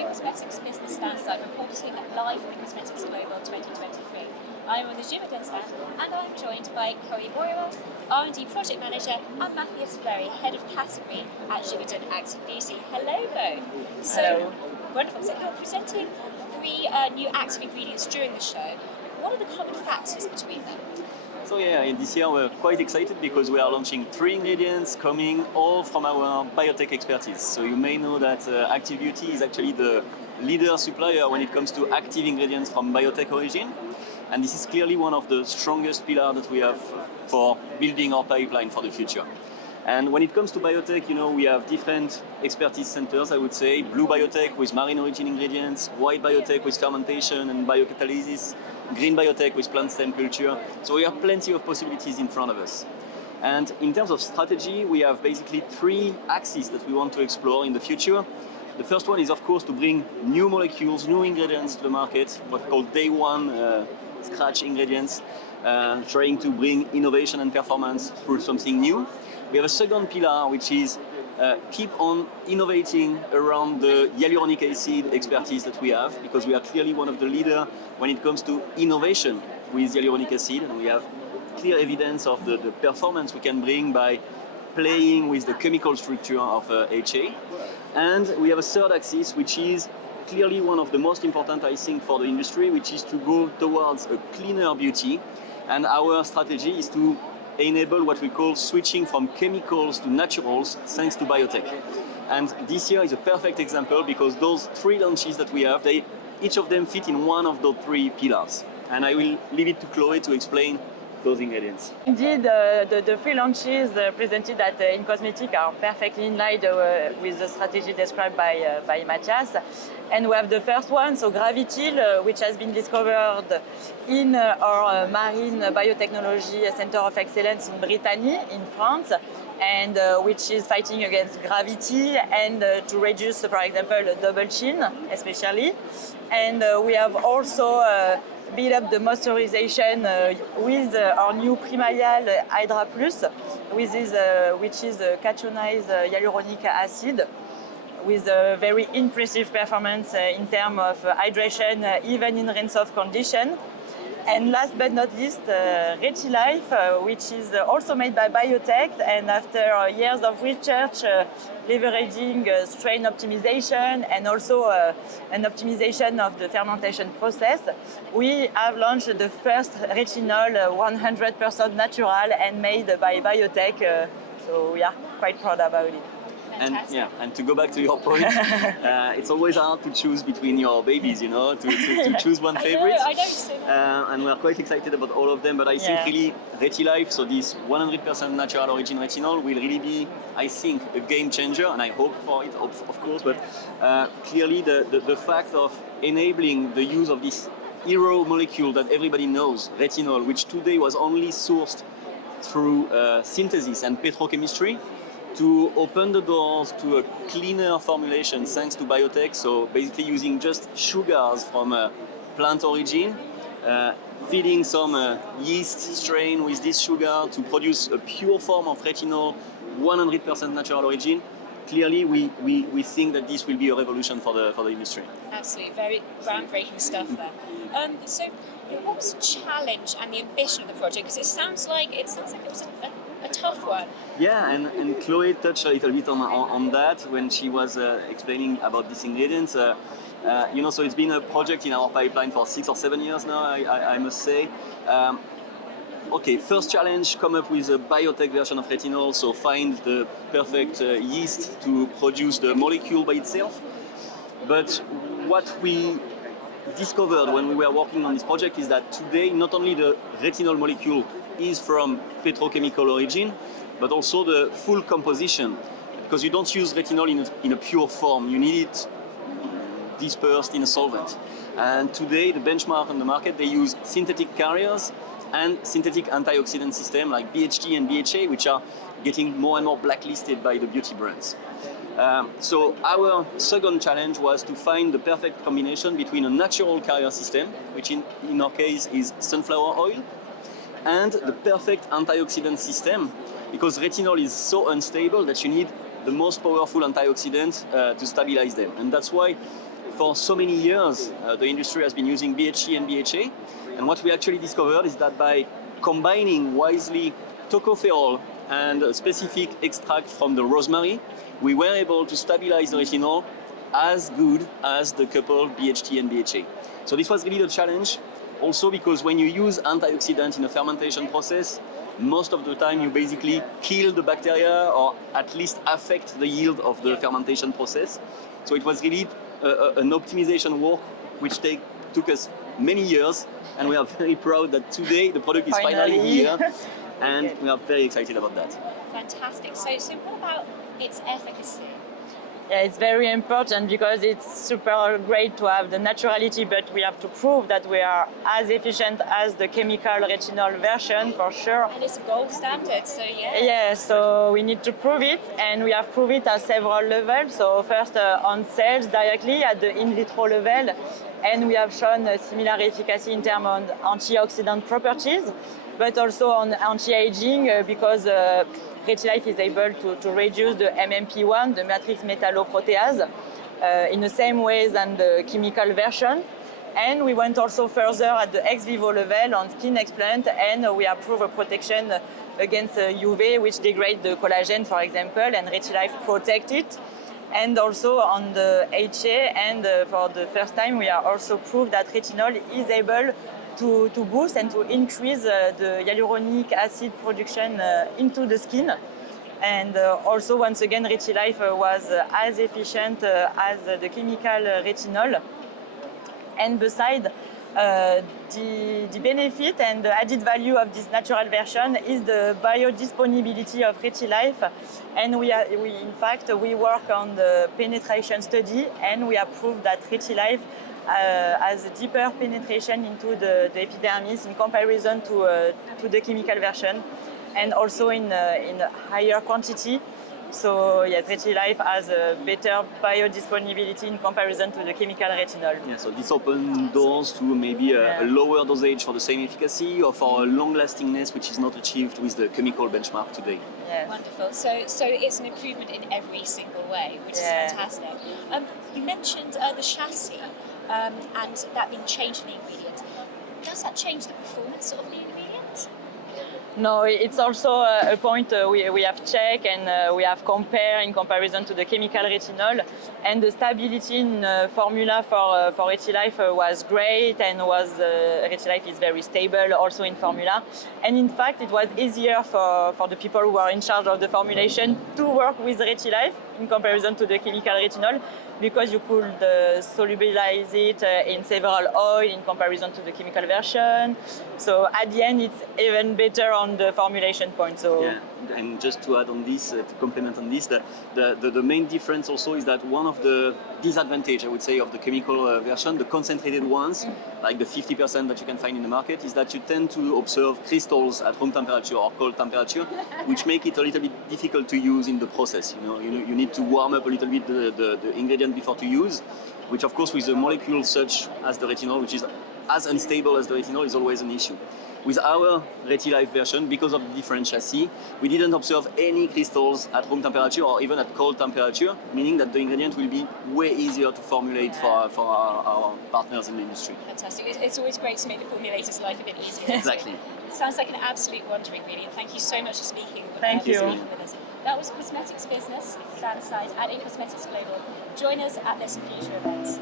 Luxury Cosmetics Business Stand side reporting live from Cosmetics Global 2023. I'm on the Givaudan stand and I'm joined by Chloe Boyer, R&D Project Manager, and Matthias Fleury, Head of Category at Givaudan Active Beauty. Hello both. Hello. Wonderful. So you're presenting 3 new active ingredients during the show. What are the common factors between them? So this year we're quite excited because we are launching 3 ingredients coming all from our biotech expertise. So you may know that Active Beauty is actually the leader supplier when it comes to active ingredients from biotech origin. And this is clearly one of the strongest pillars that we have for building our pipeline for the future. And when it comes to biotech, we have different expertise centers, I would say. Blue biotech with marine origin ingredients, white biotech with fermentation and biocatalysis, green biotech with plant stem culture. So we have plenty of possibilities in front of us. And in terms of strategy, we have basically 3 axes that we want to explore in the future. The first one is, of course, to bring new molecules, new ingredients to the market, what we call day one scratch ingredients, trying to bring innovation and performance through something new. We have a second pillar, which is keep on innovating around the hyaluronic acid expertise that we have, because we are clearly one of the leaders when it comes to innovation with hyaluronic acid, and we have clear evidence of the performance we can bring by playing with the chemical structure of HA. And we have a third axis, which is clearly one of the most important, I think, for the industry, which is to go towards a cleaner beauty. And our strategy is to enable what we call switching from chemicals to naturals thanks to biotech. And this year is a perfect example because those 3 launches that we have, each of them fit in one of those 3 pillars. And I will leave it to Chloe to explain those ingredients. Indeed, the 3 launches presented at in Cosmetics are perfectly in line with the strategy described by Matthias. And we have the first one, so Gravityl, which has been discovered in our Marine Biotechnology Center of Excellence in Brittany, in France, and which is fighting against gravity and to reduce, for example, double chin, especially. And we have also build up the moisturization with our new Primalial Hydra Plus, which is cationize hyaluronic acid with a very impressive performance in terms of hydration, even in rinse-off condition. And last but not least, Retilife, which is also made by biotech, and after years of research, leveraging strain optimization and also an optimization of the fermentation process, we have launched the first retinol 100% natural and made by biotech. So we are quite proud about it. And to go back to your point, it's always hard to choose between your babies, to choose one favorite. I know. And we're quite excited about all of them, but I think really Retilife, so this 100% natural origin retinol will really be, I think, a game changer, and I hope for it, of course, but clearly the fact of enabling the use of this hero molecule that everybody knows, retinol, which today was only sourced through synthesis and petrochemistry, to open the doors to a cleaner formulation thanks to biotech, so basically using just sugars from plant origin, feeding some yeast strain with this sugar to produce a pure form of retinol, 100% natural origin. Clearly, we think that this will be a revolution for the industry. Absolutely, very groundbreaking stuff there. So, what was the challenge and the ambition of the project? Because it sounds like it was a tough one. Yeah, and Chloe touched a little bit on that when she was explaining about these ingredients. So it's been a project in our pipeline for 6 or 7 years now, I must say. Okay, first challenge, come up with a biotech version of retinol, so find the perfect yeast to produce the molecule by itself. But what we discovered when we were working on this project is that today not only the retinol molecule is from petrochemical origin, but also the full composition, because you don't use retinol in a pure form, you need it dispersed in a solvent. And today the benchmark on the market, they use synthetic carriers and synthetic antioxidant system like BHT and BHA, which are getting more and more blacklisted by the beauty brands. So our second challenge was to find the perfect combination between a natural carrier system, which in our case is sunflower oil, and the perfect antioxidant system, because retinol is so unstable that you need the most powerful antioxidants to stabilize them. And that's why for so many years, the industry has been using BHC and BHA. And what we actually discovered is that by combining wisely tocopherol and a specific extract from the rosemary, we were able to stabilize the retinol as good as the couple BHT and BHA. So this was really the challenge. Also because when you use antioxidant in a fermentation process, most of the time you basically kill the bacteria or at least affect the yield of the fermentation process. So it was really an optimization work which took us many years, and we are very proud that today the product is finally here, and we are very excited about that. Fantastic. So what about its efficacy? Yeah, it's very important because it's super great to have the naturality, but we have to prove that we are as efficient as the chemical retinol version for sure. And it's a gold standard, so yeah. Yeah, so we need to prove it, and we have proved it at several levels. So first on cells directly at the in vitro level, and we have shown a similar efficacy in terms of antioxidant properties, but also on anti-aging because Retilife is able to reduce the MMP1, the matrix metalloprotease, in the same way than the chemical version. And we went also further at the ex vivo level on skin explant, and we approve a protection against UV, which degrades the collagen, for example, and Retilife protect it. And also on the HA, and for the first time, we are also proved that retinol is able to boost and to increase the hyaluronic acid production into the skin. And also, once again, Retilife was as efficient as the chemical retinol. And besides, the benefit and the added value of this natural version is the biodisponibility of Retilife. And we work on the penetration study, and we have proved that Retilife has a deeper penetration into the epidermis in comparison to the chemical version, and also in higher quantity. So yes, Retilife has a better biodisponibility in comparison to the chemical retinol. Yeah, so this opens doors to maybe a lower dosage for the same efficacy, or for a long lastingness which is not achieved with the chemical benchmark today. Yes. Wonderful. So it's an improvement in every single way, which is fantastic. You mentioned the chassis and that being changed in the ingredient. Does that change the performance of the ingredient? No, it's also a point we have checked, and we have compared in comparison to the chemical retinol, and the stability in formula for Retilife was great, and Retilife is very stable also in formula. And in fact, it was easier for the people who are in charge of the formulation to work with Retilife in comparison to the chemical retinol, because you could solubilize it in several oils in comparison to the chemical version. So at the end, it's even better on the formulation point. So yeah, and just to add on this, to complement on this, the main difference also is that one of the disadvantages, I would say, of the chemical version, the concentrated ones, like the 50% that you can find in the market, is that you tend to observe crystals at room temperature or cold temperature, which make it a little bit difficult to use in the process. You need to warm up a little bit the ingredient before to use, which of course with a molecule such as the retinol, which is as unstable as the retinol, is always an issue. With our Retilife version, because of the different chassis, we didn't observe any crystals at room temperature or even at cold temperature, meaning that the ingredient will be way easier to formulate for our partners in the industry. Fantastic. It's always great to make the formulator's life a bit easier. Exactly. It sounds like an absolute wonder ingredient. Thank you so much for speaking with Thank you. with us. That was Cosmetics Business, Stand Side at In Cosmetics Global. Join us at this and future events.